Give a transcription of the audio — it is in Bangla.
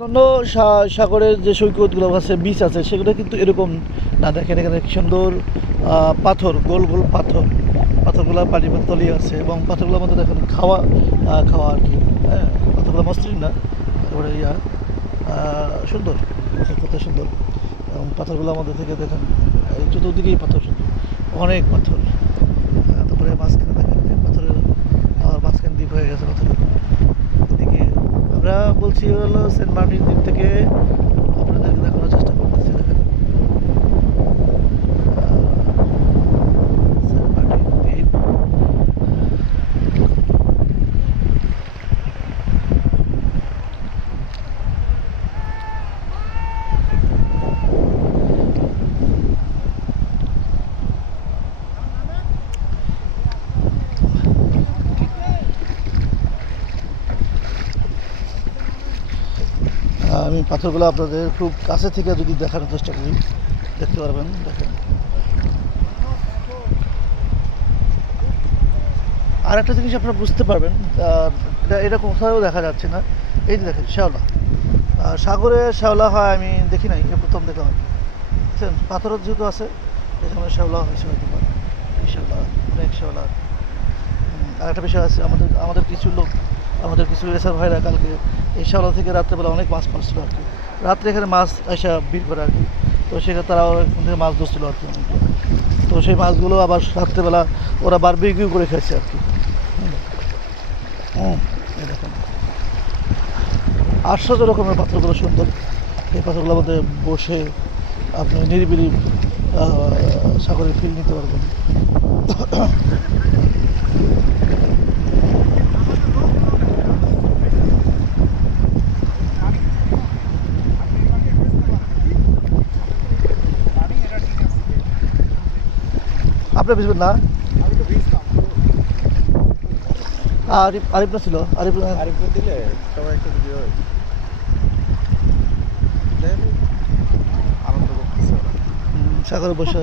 অন্যান্য সাগরের যে সৈকতগুলো আছে, বিচ আছে, সেগুলো কিন্তু এরকম না। দেখেন এখানে কি সুন্দর পাথর, গোল গোল পাথর, পাথরগুলো পানির মধ্যে তলিয়ে আছে এবং পাথরগুলোর মধ্যে দেখেন খাওয়া খাওয়া আর কি। হ্যাঁ, পাথরগুলো মসৃণ না, একেবারে সুন্দর, কত সুন্দর। এবং পাথরগুলোর মধ্যে থেকে দেখেন এই চতুর্দিকেই পাথর, অনেক পাথর। তারপরে মাঝখানে দেখেন পাথরের আবার মাঝখানে দ্বীপ হয়ে গেছে পাথরের। এদিকে আমরা বলছি হলো সেন্ট মার্টিন দ্বীপ থেকে আপনাদেরকে দেখানোর চেষ্টা করতেছি। দেখেন সেন্ট মার্টিন দ্বীপ। আমি পাথরগুলো আপনাদের খুব কাছে থেকে যদি দেখানোর চেষ্টা করি, দেখতে পারবেন। দেখেন আর একটা জিনিস আপনারা বুঝতে পারবেন, এটা কোথাও দেখা যাচ্ছে না। এই যে দেখেন শ্যাওলা, সাগরে শ্যাওলা হয় আমি দেখি নাই, এটা প্রথম দেখলাম। বুঝছেন, পাথরের যেহেতু আছে এখানে শ্যাওলা হয়েছে হয়তো বা। এই শ্যাওলা, অনেক শ্যাওলা। আর একটা বিষয় আছে, আমাদের কিছু লোক, আমাদের কিছু রেসার ভাইরা কালকে এই শ্যাওলা থেকে রাত্রেবেলা অনেক মাছ মারছিল আর কি। রাত্রে এখানে মাছ এসে ভিড় করে আর কি। তো সেটা তারা এখান থেকে মাছ ধরছিল আর কি অনেকগুলো। তো সেই মাছগুলো আবার রাত্রেবেলা ওরা বারবিকিউ করে খাইছে আর কি। এই দেখুন আশ্চর্য রকমের পাথরগুলো সুন্দর। এই পাথরগুলোর মধ্যে বসে আপনি নিরিবিলি সাগরের ফিল নিতে পারবেন। আপনি বুঝবেন না, আরিফ না ছিল, আরিফ দিলে সবাই একটা ভিডিও আনন্দ করতেছে ওরা। সাগরে বসে